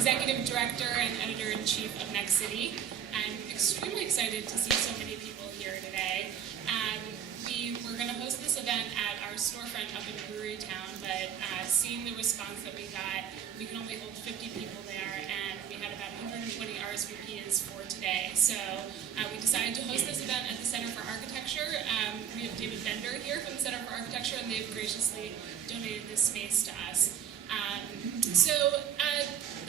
Executive Director and Editor-in-Chief of Next City. I'm extremely excited to see so many people here today. We were going to host this event at our storefront up in Brewery Town, but seeing the response that we got, we can only hold 50 people there, and we had about 120 RSVPs for today. So we decided to host this event at the Center for Architecture. We have David Bender here from the Center for Architecture, and they've graciously donated this space to us. I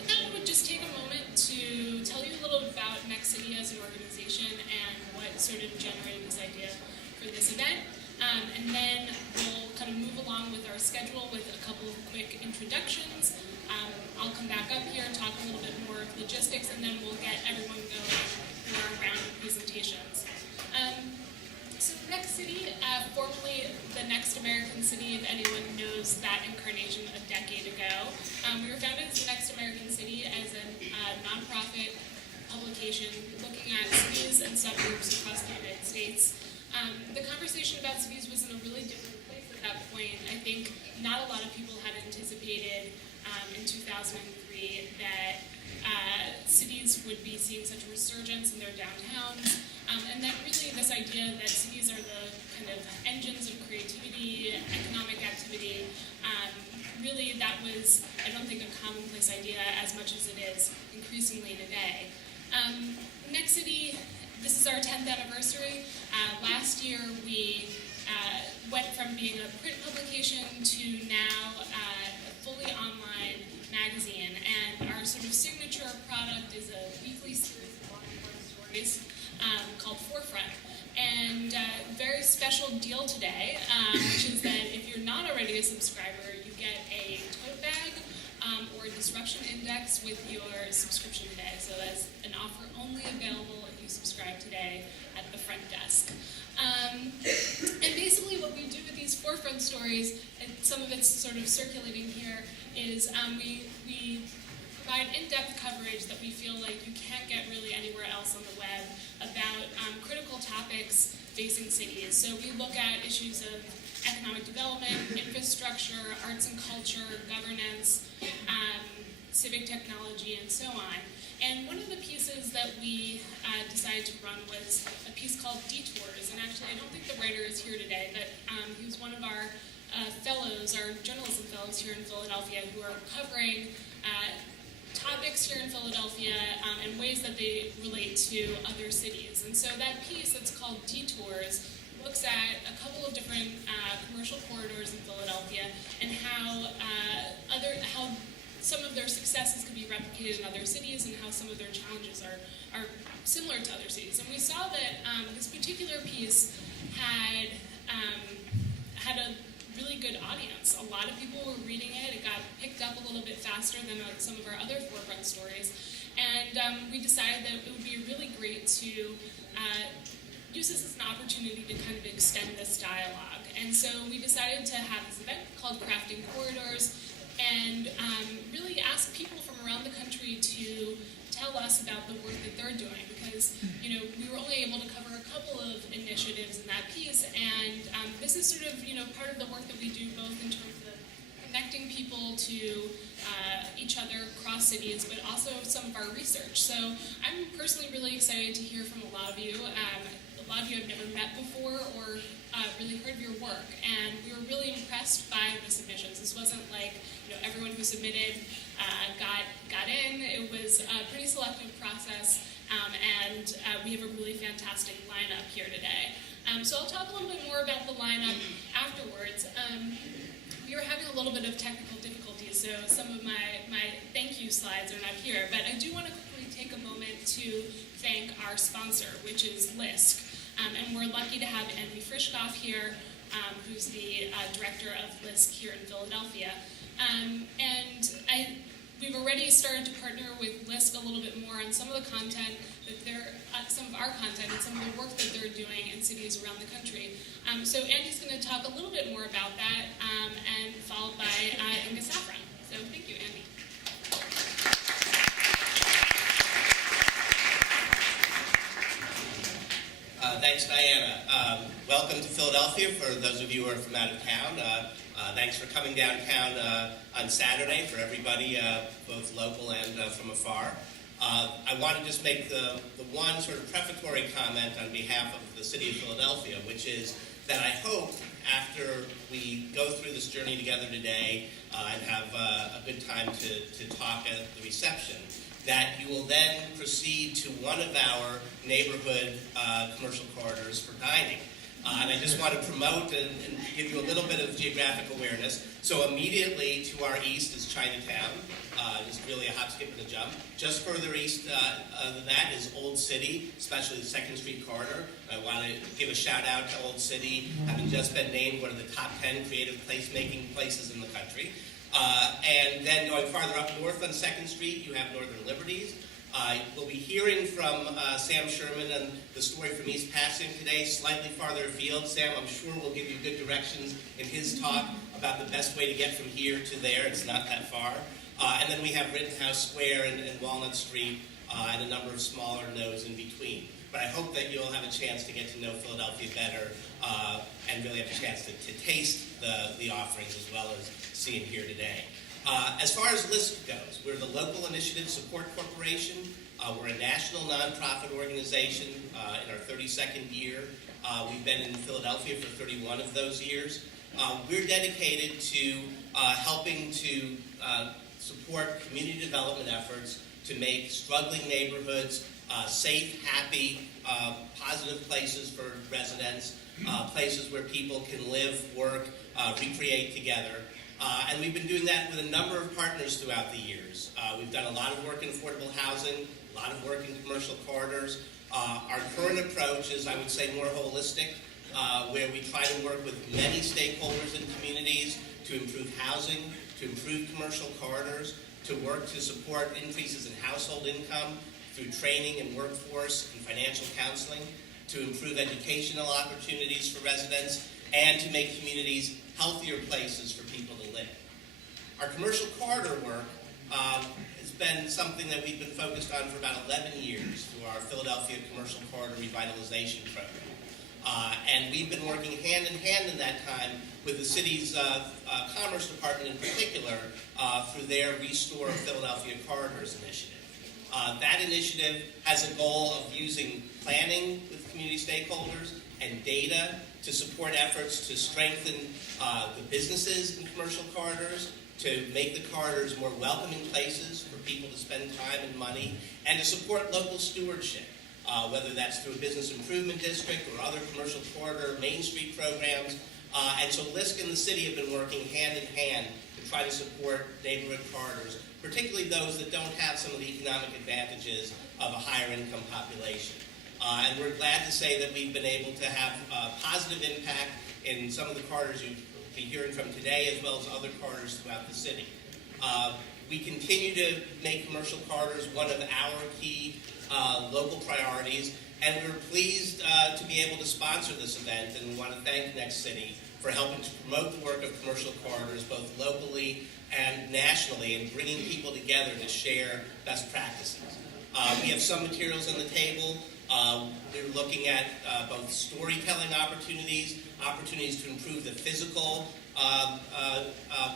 thought I would just take a moment to tell you a little about Next City as an organization and what sort of generated this idea for this event. And then we'll kind of move along with our schedule with a couple of quick introductions. I'll come back up here and talk a little bit more of logistics, and then we'll get everyone going through our round of presentations. So Next City, formerly the Next American City, if anyone knows that incarnation a decade ago. We were founded as the Next American City as a nonprofit publication looking at cities and suburbs across the United States. The conversation about cities was in a really different place at that point. I think not a lot of people had anticipated in 2003 that cities would be seeing such a resurgence in their downtowns, and that really this idea that cities are the kind of engines of creativity, economic activity, really that was, I don't think, a commonplace idea as much as it is increasingly today. Next City, this is our 10th anniversary. Last year we went from being a print publication to now a fully online magazine, and our sort of signature product is a weekly series of long-form stories called Forefront. And very special deal today, which is that if you're not already a subscriber, you get a tote bag or a disruption index with your subscription today. So that's an offer only available if you subscribe today at the front desk. And basically what we do with these Forefront stories, and some of it's sort of circulating here, is we provide in-depth coverage that we feel like you can't get really anywhere else on the web about critical topics facing cities. So we look at issues of economic development, infrastructure, arts and culture, governance, civic technology, and so on. And one of the pieces that we decided to run was a piece called Detours. And actually, I don't think the writer is here today, but he was one of our fellows, our journalism fellows here in Philadelphia, who are covering topics here in Philadelphia and ways that they relate to other cities. And so that piece that's called Detours looks at a couple of different commercial corridors in Philadelphia and how some of their successes could be replicated in other cities and how some of their challenges are similar to other cities. And we saw that this particular piece had a really good audience. A lot of people were reading it. It got picked up a little bit faster than some of our other Forefront stories. And we decided that it would be really great to use this as an opportunity to kind of extend this dialogue. And so we decided to have this event called Crafting Corridors and really ask people from around the country to tell us about the work that they're doing, because we were only able to cover a couple of initiatives in that piece, and this is sort of part of the work that we do, both in terms of connecting people to each other across cities, but also some of our research. So I'm personally really excited to hear from a lot of you. A lot of you I've never met before or really heard of your work, and we were really impressed by the submissions. This wasn't like everyone who submitted got in. It was a pretty selective process, and we have a really fantastic lineup here today. So I'll talk a little bit more about the lineup afterwards. We were having a little bit of technical difficulties, so some of my thank you slides are not here, but I do want to quickly take a moment to thank our sponsor, which is LISC. And we're lucky to have Andrew Frishkoff here, who's the director of LISC here in Philadelphia. We've already started to partner with LISC a little bit more on some of the content that some of our content and some of the work that they're doing in cities around the country. So Andy's going to talk a little bit more about that, and followed by Inga Safran. So thank you, Andy. Thanks, Diana. Welcome to Philadelphia for those of you who are from out of town. Thanks for coming downtown on Saturday for everybody, both local and from afar. I want to just make the one sort of prefatory comment on behalf of the City of Philadelphia, which is that I hope after we go through this journey together today and have a good time to talk at the reception, that you will then proceed to one of our neighborhood commercial corridors for dining. And I just want to promote and give you a little bit of geographic awareness. So immediately to our east is Chinatown, just really a hop, skip, and a jump. Just further east than that is Old City, especially the 2nd Street corridor. I want to give a shout out to Old City, having just been named one of the top 10 creative placemaking places in the country. And then going farther up north on 2nd Street, you have Northern Liberties. We'll be hearing from Sam Sherman and the story from East Passing today, slightly farther afield. Sam, I'm sure, will give you good directions in his talk about the best way to get from here to there. It's not that far. And then we have Rittenhouse Square and Walnut Street and a number of smaller nodes in between. But I hope that you'll have a chance to get to know Philadelphia better and really have a chance to taste the offerings as well as see and hear today. As far as LISC goes, we're the Local Initiative Support Corporation. We're a national nonprofit organization in our 32nd year. We've been in Philadelphia for 31 of those years. We're dedicated to helping to support community development efforts to make struggling neighborhoods safe, happy, positive places for residents, places where people can live, work, recreate together. And we've been doing that with a number of partners throughout the years. We've done a lot of work in affordable housing, a lot of work in commercial corridors. Our current approach is, I would say, more holistic, where we try to work with many stakeholders in communities to improve housing, to improve commercial corridors, to work to support increases in household income through training and workforce and financial counseling, to improve educational opportunities for residents, and to make communities healthier places for people to live. Our commercial corridor work has been something that we've been focused on for about 11 years through our Philadelphia Commercial Corridor Revitalization Program. And we've been working hand in hand in that time with the city's Commerce Department in particular through their Restore Philadelphia Corridors initiative. That initiative has a goal of using planning with community stakeholders and data to support efforts to strengthen the businesses in commercial corridors, to make the corridors more welcoming places for people to spend time and money, and to support local stewardship, whether that's through a business improvement district or other commercial corridor Main Street programs. And so LISC and the city have been working hand in hand to try to support neighborhood corridors, particularly those that don't have some of the economic advantages of a higher income population. And we're glad to say that we've been able to have a positive impact in some of the corridors you'll be hearing from today, as well as other corridors throughout the city. We continue to make commercial corridors one of our key local priorities, and we're pleased to be able to sponsor this event, and we want to thank Next City for helping to promote the work of commercial corridors both locally and nationally, and bringing people together to share best practices. We have some materials on the table. We're looking at both storytelling opportunities to improve the physical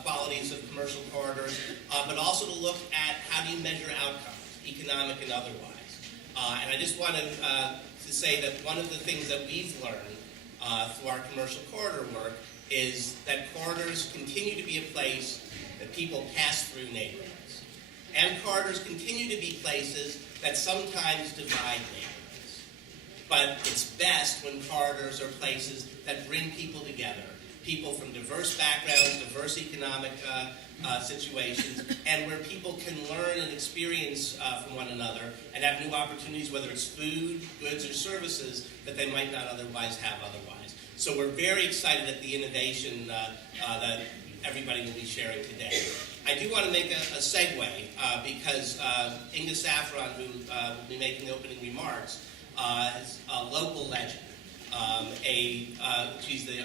qualities of commercial corridors, but also to look at how do you measure outcomes, economic and otherwise. And I just want to say that one of the things that we've learned through our commercial corridor work is that corridors continue to be a place that people pass through neighborhoods. And corridors continue to be places that sometimes divide neighborhoods. But it's best when corridors are places that bring people together, people from diverse backgrounds, diverse economic situations, and where people can learn and experience from one another and have new opportunities, whether it's food, goods, or services that they might not otherwise have otherwise. So we're very excited at the innovation that everybody will be sharing today. I do want to make a segue because Inga Saffron, who will be making the opening remarks, is a local legend. She's the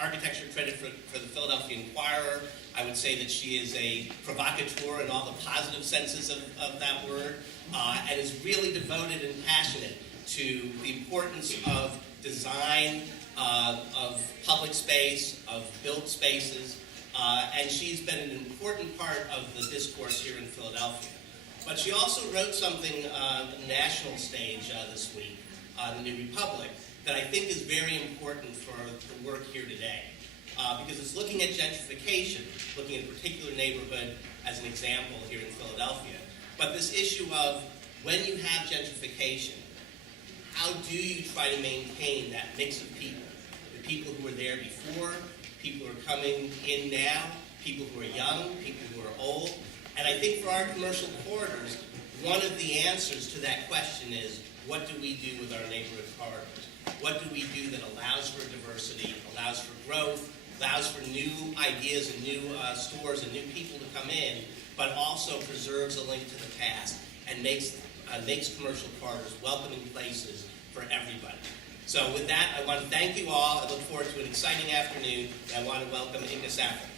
architecture critic for the Philadelphia Inquirer. I would say that she is a provocateur in all the positive senses of that word, and is really devoted and passionate to the importance of design of public space, of built spaces, and she's been an important part of the discourse here in Philadelphia. But she also wrote something on the national stage this week, the New Republic, that I think is very important for the work here today. Because it's looking at gentrification, looking at a particular neighborhood as an example here in Philadelphia. But this issue of when you have gentrification, how do you try to maintain that mix of people? The people who were there before, people who are coming in now, people who are young, people who are old. And I think for our commercial corridors, one of the answers to that question is, what do we do with our neighborhood corridors? What do we do that allows for diversity, allows for growth, allows for new ideas and new stores and new people to come in, but also preserves a link to the past and makes commercial corridors welcoming places for everybody. So with that, I want to thank you all. I look forward to an exciting afternoon, and I want to welcome Inga Saffron.